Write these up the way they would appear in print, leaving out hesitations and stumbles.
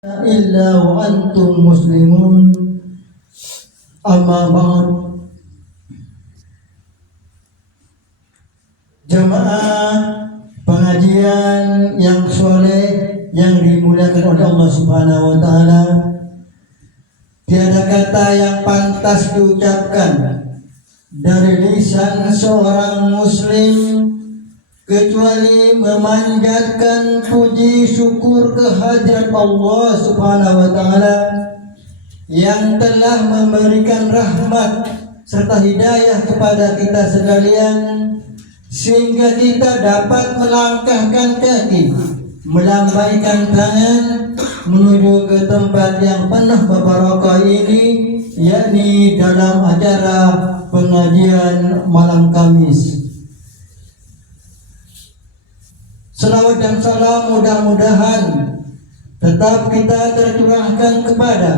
إلا وأنتم مسلمون أما بعد. Jemaah pengajian yang soleh yang dimuliakan oleh Allah Subhanahu wa Ta'ala, tiada kata yang pantas diucapkan dari lisan seorang muslim kecuali memanjatkan puji syukur kehadirat Allah Subhanahu wa Ta'ala yang telah memberikan rahmat serta hidayah kepada kita sekalian, sehingga kita dapat melangkahkan kaki, melambaikan tangan menuju ke tempat yang penuh berbarakah ini, yakni dalam acara pengajian malam Kamis. Selawat dan salam mudah-mudahan tetap kita tercurahkan kepada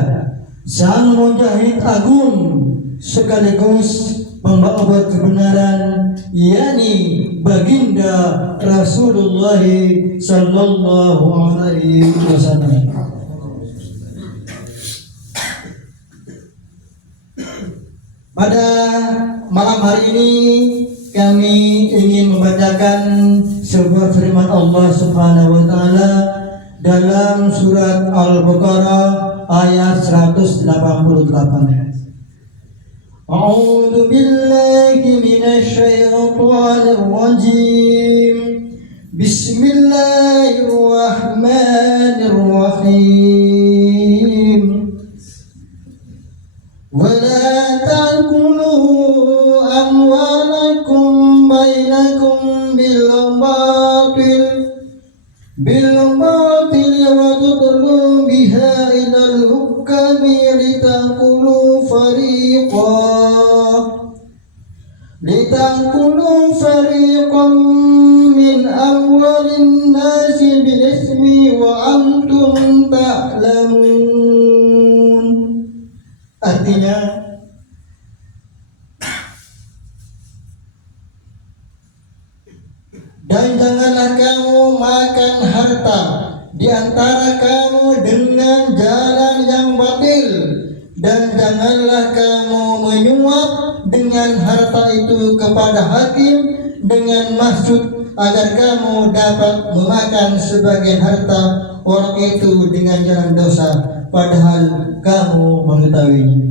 Sang Mujahid Agung sekaligus pembawa kebenaran, yakni baginda Rasulullah sallallahu alaihi wasallam. Pada malam hari ini kami ingin membacakan sebuah firman Allah Subhanahu wa Ta'ala dalam surat Al-Baqarah ayat 188. A'udzu billahi minasy syaithanir rajim. Bismillahirrahmanirrahim. Wa la ta'kulu amwalakum bainakum bil batil wa tudlu biha ilal hukami litakulu fariqan min amwalin nasi bil ismi wa antum ta'lamun. Artinya, dan janganlah kamu makan harta di antara kamu dengan jalan yang batil, dan janganlah kamu menyuap dengan harta itu kepada hakim dengan maksud agar kamu dapat memakan sebagian harta orang itu dengan jalan dosa, padahal kamu mengetahuinya.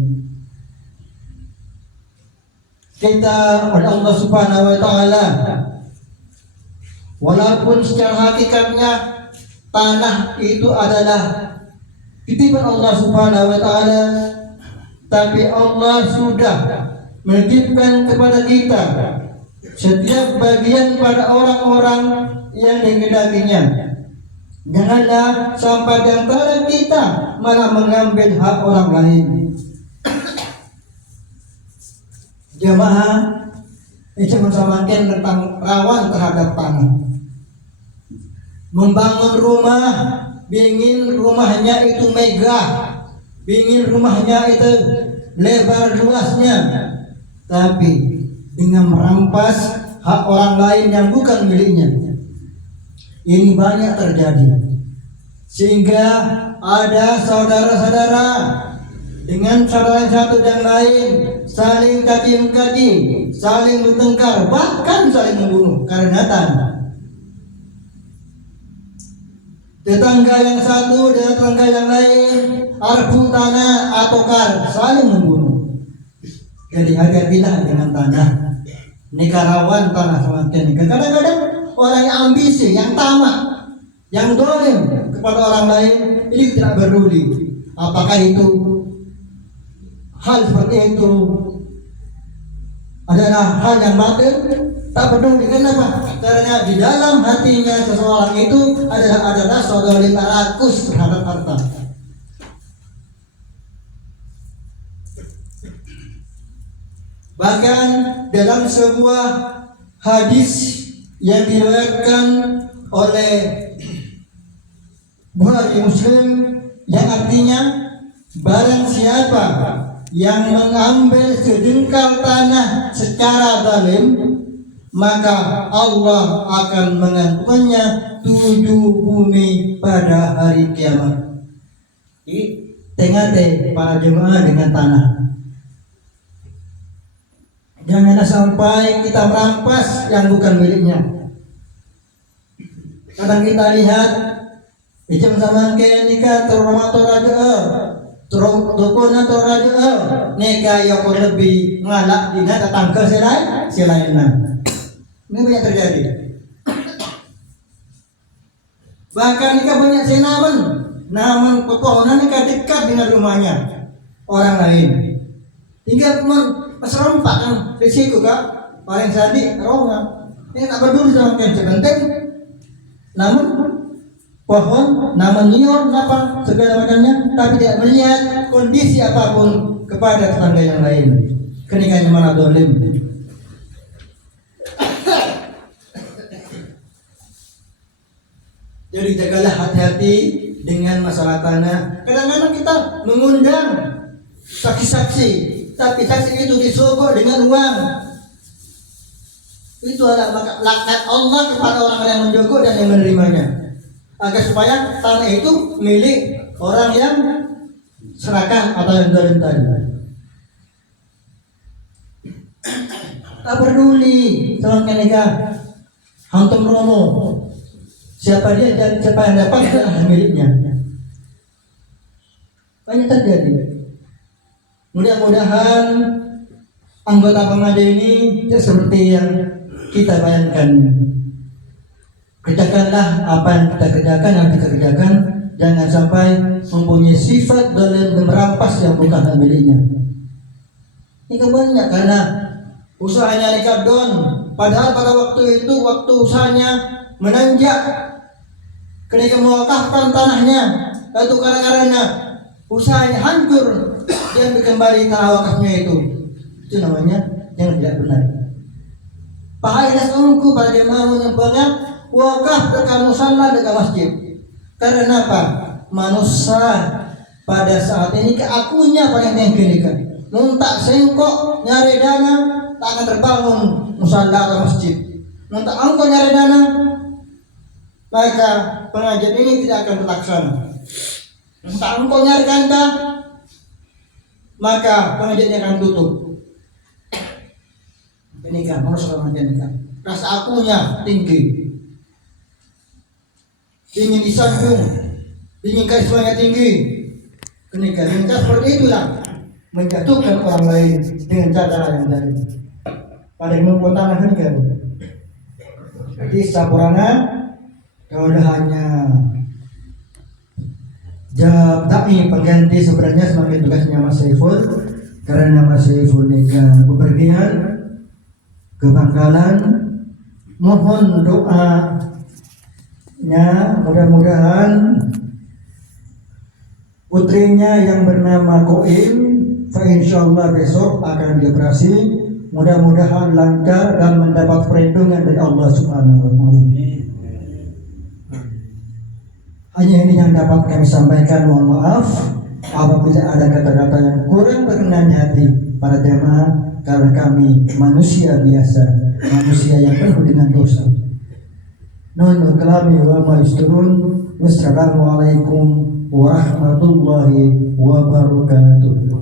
Kita oleh Allah Subhanahu wa Ta'ala, walaupun secara hakikatnya tanah itu adalah titipan Allah Subhanahu wa Ta'ala, tapi Allah sudah menitipkan kepada kita setiap bagian pada orang-orang yang dikehendakinya. Janganlah sampai di antara kita malah mengambil hak orang lain. Jemaah, ini menamakan tentang rawan terhadap tanah. Membangun rumah, ingin rumahnya itu megah, ingin rumahnya itu lebar luasnya, tapi dengan merampas hak orang lain yang bukan miliknya. Ini banyak terjadi, sehingga ada saudara-saudara dengan saudara satu yang lain saling caci-maki, saling bertengkar, bahkan saling membunuh karena tanah. Tetangga yang satu dengan tetangga yang lain arbut tanah atau saling membunuh. Jadi hati-hatilah dengan tanah. Negarawan tanah semakin. Kadang-kadang orang yang ambisi, yang tamak, yang dolim kepada orang lain, ini tidak peduli. Apakah itu hal seperti itu adalah hal yang batil? Tak peduli. Kenapa? Karena di dalam hatinya seseorang itu adalah saudara rakus terhadap harta. Bahkan dalam sebuah hadis yang diriwayatkan oleh Bukhari Muslim, yang artinya barang siapa yang mengambil sejengkal tanah secara zalim, maka Allah akan mengantunnya 7 bumi pada hari kiamat. di tengah para jemaah dengan tanah. Janganlah sampai kita merampas yang bukan miliknya. Kadang kita lihat ijam zaman ke nikah terhormat raja, dukun atau raja, nikah yang lebih ngalak dengan datang ke selainnya. Ini banyak terjadi. Bahkan nikah banyak senaman, namun pepohonan nikah dekat dengan rumahnya orang lain. Hingga serempak kan risiko kak paling sadi ronga. Ini tak peduli sama kan sebentar. Namun pohon, nama nyior, apa segala macamnya, tapi tidak melihat kondisi apapun kepada tetangga yang lain. Kenikahnya malah dolim. Jadi jagalah hati-hati dengan masalah tanah. Kadang-kadang kita mengundang saksi-saksi, tapi saksi itu disogok dengan uang. Itu adalah laknat Allah kepada orang yang menjogok dan yang menerimanya, agar supaya tanah itu milik orang yang serahkan atau yang zalim tadi. Tak peduli sama nikah, hantum romo. Siapa dia dan siapa yang dapat adalah miliknya. Banyak terjadi. Mudah-mudahan anggota pengajian ini tidak seperti yang kita bayangkan. Kerjakanlah apa yang kita kerjakan, yang kita kerjakan. Jangan sampai mempunyai sifat dalam merampas yang bukan miliknya. Ini banyak karena usahanya nikah don. Padahal pada waktu itu waktu usahanya menanjak. Ketika mewakafkan tanahnya, lalu karena usahanya hancur, dia kembali tanah wakafnya itu namanya yang tidak benar. Pahailah sungguh pada jemaah menyebutnya wakaf dekat musalla dekat masjid. Karena apa? Manusia pada saat ini keakunya paling tinggi. Muntak sengkok nyari dana tak akan terbangun musalla atau masjid. Muntak angkot nyari dana, maka pengajian ini tidak akan terlaksana. Entah engkau nyari kanta, maka pengajiannya akan tutup. Ini kan harus pengajian kan. Rasa akunya tinggi, ingin disanjung, ingin karismanya tinggi. Ini kan seperti itulah menjatuhkan orang lain dengan cara yang lain. Pada membuat tanah kan. Jadi sapurangan kalau hanya tapi pengganti sebenarnya sebagai tugasnya Mas Saiful, karena Mas Saiful nikah bepergian ke Bangkalan. Mohon doanya mudah-mudahan putrinya yang bernama Koim, insyaallah besok akan dioperasi. Mudah-mudahan lancar dan mendapat perlindungan dari Allah Subhanahu wa taala. Hanya ini yang dapat kami sampaikan. Mohon maaf apabila ada kata-kata yang kurang berkenan di hati para jemaah, karena kami manusia biasa, manusia yang penuh dengan dosa. Nun kalami wa maisturun. Wassalamualaikum warahmatullahi wabarakatuh.